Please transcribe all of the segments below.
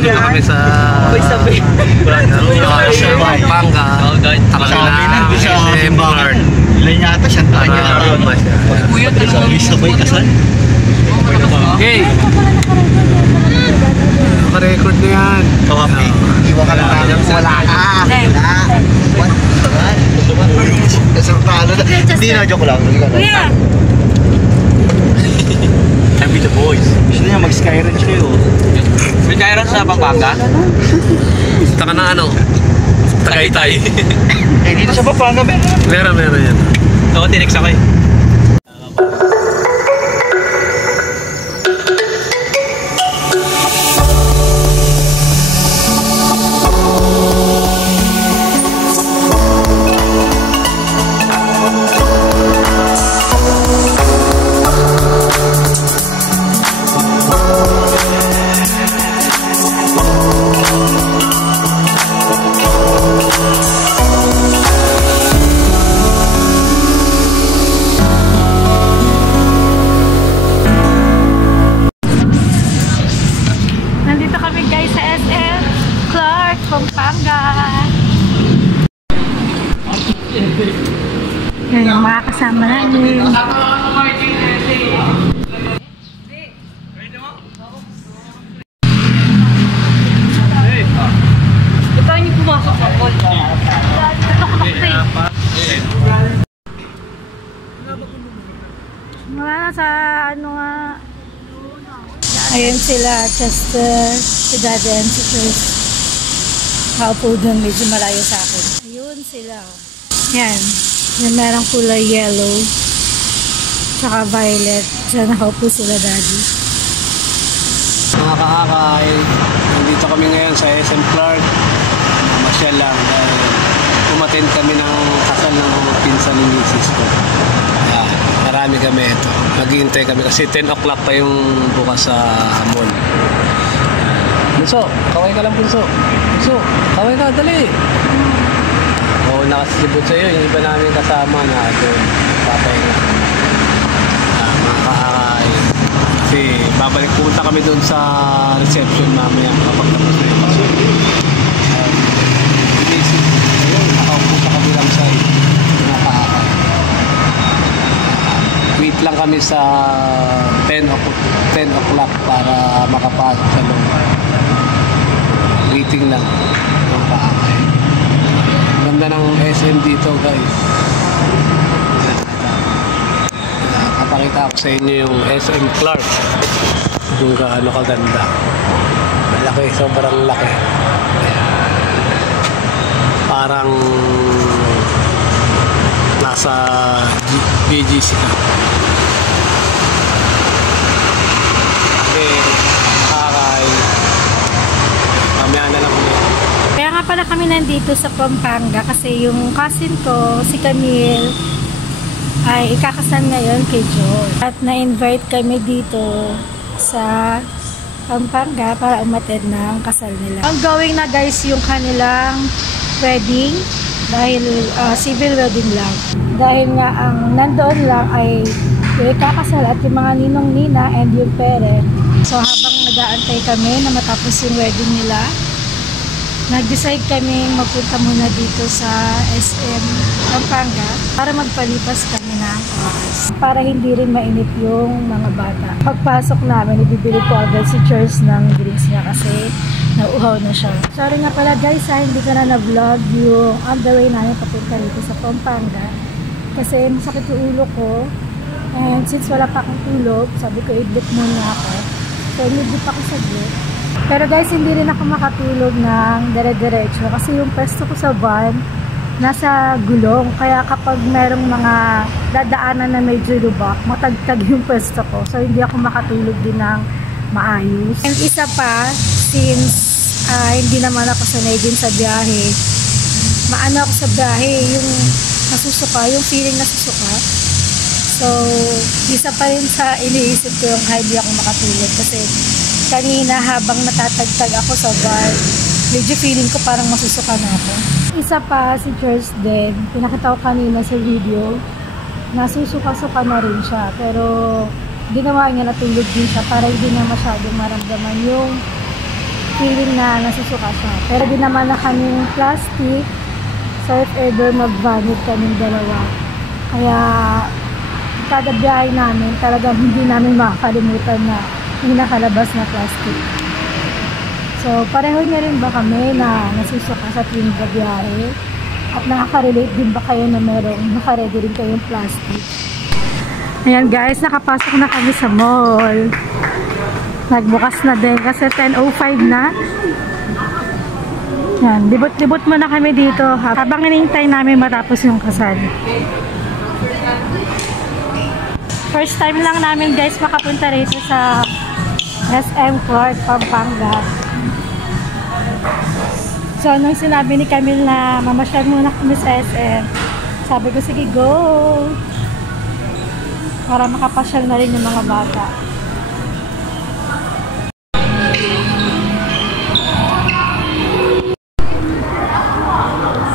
Dito kami sa Pampanga. SM Guard. Ilan yata siyang tayo. Sabay kasal. Okay. Naka-record na yan. Kawapi. Iwan ka lang namin. Wala ka. Hindi na, joke lang. I'm with the boys. Gusto niya mag-skyrange kayo. May kairan sa Pampanga? Taka na ano? Tagaytay. Eh, dito sa Pampanga, meron yan. Oo, tinex ako eh. Yan yung mga kasama namin. Ito yung pumasok sa mall. Wala na sa ano nga. Ayun sila, Chester, si Daddy and si Chris. Kaupo dun, medyo malayo sa akin. Ayun sila. Yan. Yan merang kulay yellow. Tsaka violet. Diyan nakaupo sila, Daddy. Mga kaakay, nandito kami ngayon sa SM Clark. Masyal lang dahil umattend kami ng kasal ng pinsan ni Mrs. ko. Marami kami ito. Naghihintay kami kasi 10 o'clock pa yung bukas sa mall. Bunso, kaway ka lang, Bunso. Bunso, kaway ka, dali. Oo, nakasilibot sa'yo. Yung iba namin kasama na doon. Papay na. Mga kaakay. Kasi babalik, pumunta kami doon sa reception mamaya kapag tapos na yung pasok. Ayun, nakaupo sa kabilang side. Mga kaakay. Wait lang kami sa 10 o'clock para makapasok sa loob. Waiting lang. Mga kaakay. Ganda ng SM dito, guys. Kapakita ko sa inyo yung SM Clark. Kung gaano kaganda. Malaki, sobrang laki. Parang nasa BGC ka. Okay, kakay. Mamaya na lang ulit. Kaya nga pala kami nandito sa Pampanga kasi yung cousin ko, si Camille, ay ikakasal ngayon kay George. At na-invite kami dito sa Pampanga para umattend ng kasal nila. Ongoing na guys yung kanilang wedding dahil civil wedding lang. Dahil nga ang nandoon lang ay yung ikakasal at yung mga ninong-nina and yung parent. So habang nag-aantay kami na matapos yung wedding nila, nag-decide kami magpunta muna dito sa SM Pampanga para magpalipas kami ng oras. Para hindi rin mainit yung mga bata. Pagpasok namin, ibibili ko agad si Charles ng drinks niya kasi nauuhaw na siya. Sorry nga pala guys hindi ko na na-vlog yung on the way namin papunta dito sa Pampanga. Kasi masakit yung ulo ko. And since wala pa akong tulog, sabi ko i-book muna ako. So i-book ako sa group. Pero guys, hindi rin ako makatulog ng dire-diretso kasi yung pwesto ko sa van nasa gulong. Kaya kapag merong mga dadaanan na medyo lubak, matagtag yung pwesto ko. So, hindi ako makatulog din ng maayos. And isa pa, since hindi naman ako sanay din sa biyahe, maano ako sa biyahe, yung nasusuka, yung feeling nasusuka. So, isa pa rin sa iniisip ko yung hindi ako makatulog. Kasi kanina habang natatagtag ako sa bar, medyo feeling ko parang masusuka na ako. Isa pa, si Charles din, pinakita ko kanina sa video, nasusuka-suka na rin siya. Pero ginawa niya, natulog din siya para hindi na masyadong maramdaman yung feeling na nasusuka siya. Pero di naman na kaming plastic, so if ever mag-vomit kaming dalawa. Kaya kada biyahe namin, talagang hindi namin makakalimutan na yung nakalabas na plastic. So, pareho niya rin ba kami na nasusuka sa tuwing biyahe? At nakaka-relate din ba kayo na merong naka-ready rin kayong plastic? Ayan guys, nakapasok na kami sa mall. Nagbukas na din kasi 10:05 na. Yan, libot-libot muna kami dito habang hinihintay namin matapos yung kasal. First time lang namin guys makapunta rito sa SM Clark, Pampanga. So, nung sinabi ni Camille na mamasyal muna kami sa SM, sabi ko, sige, go! Para makapasyal na rin yung mga bata.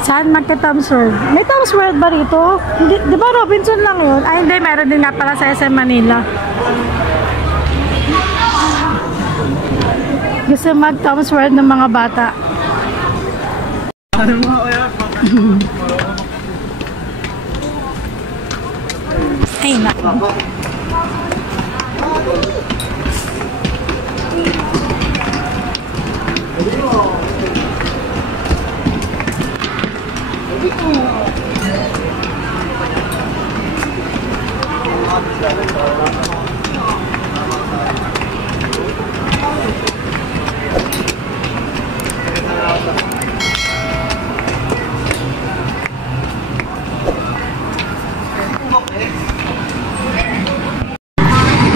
Saan magta-Tom's World? May Tom's World ba rito? Di ba Robinson lang yun? Ay, hindi. Meron din nga pala sa SM Manila. Gusto mag-Tom's World ng mga bata. Ay, naku.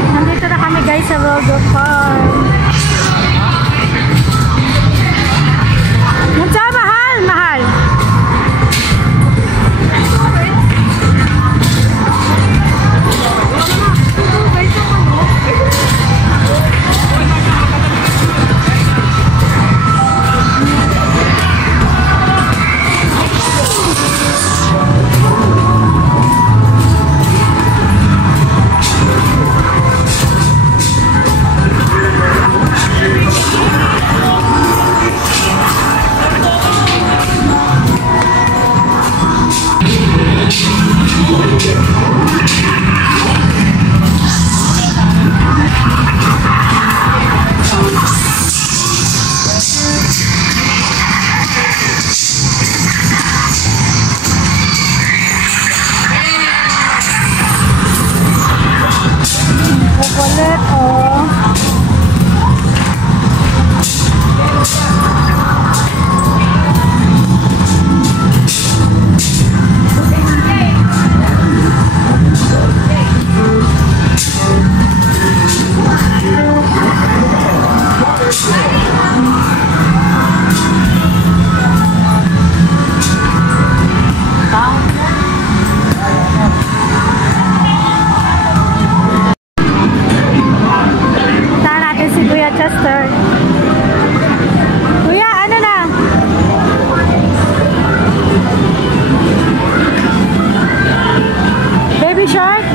Nandito na kami guys sa Rogo Farm. Munsa, mahal, mahal. Chocolate, oh. Chester. Kuya, ano na? Baby shark?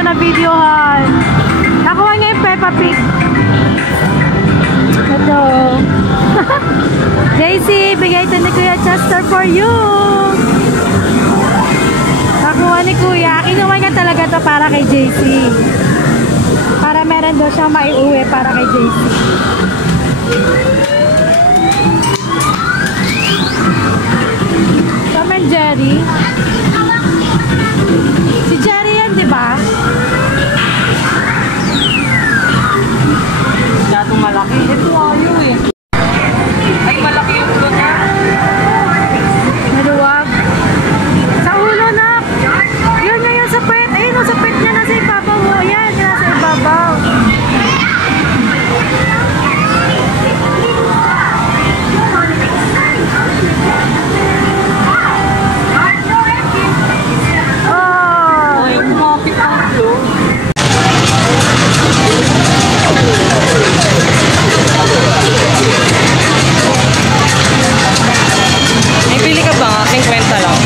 ko na videohan. Nakuha niya yung Peppa Pig. Ito. JC, bigay ito ni Kuya Chester for you. Nakuha ni Kuya. Kinuha niya talaga to para kay JC. Para meron daw siyang maiuwi para kay JC. Tom and Jerry. Si Jerry yan, di ba? Masyadong malaki. Ito ayaw eh. Ay, malaki yung ulo niya. Maluwag. Sa ulo na. Yun nga yung sapit. Ayun, yung sapit niya nasa ibabaw mo. Ayan, nasa ibabaw. Oh. Ayaw kumapit ang ulo. May pili ka ba nga? 50 lang.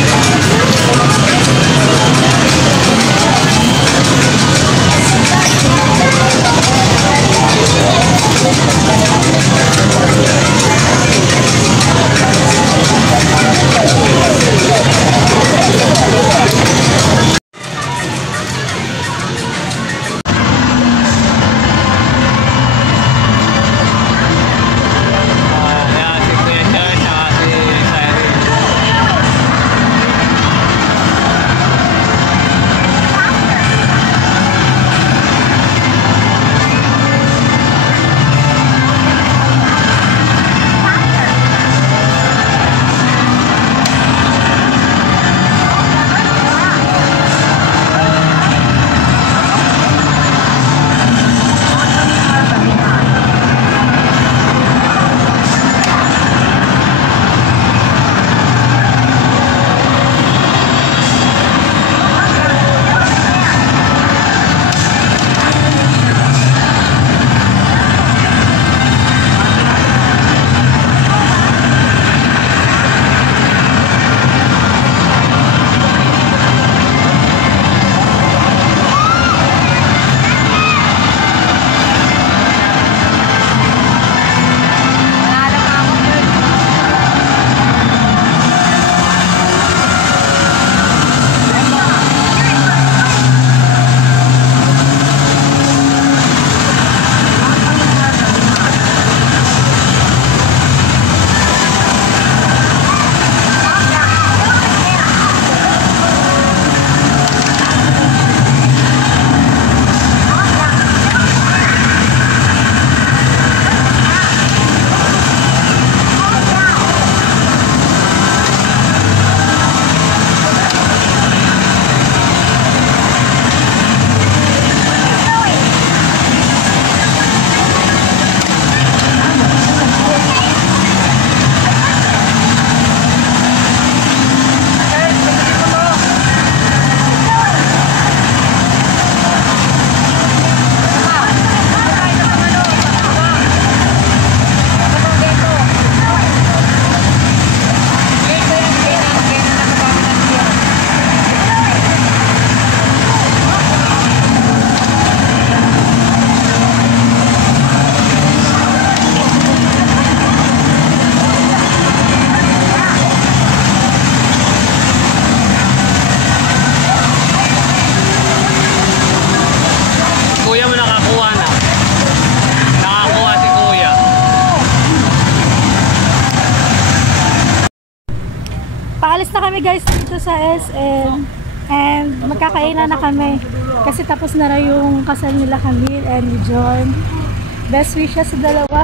Paalis na kami guys dito sa SM and magkakainan na kami kasi tapos na raw yung kasal nila Camille and John. Best wishes sa dalawa.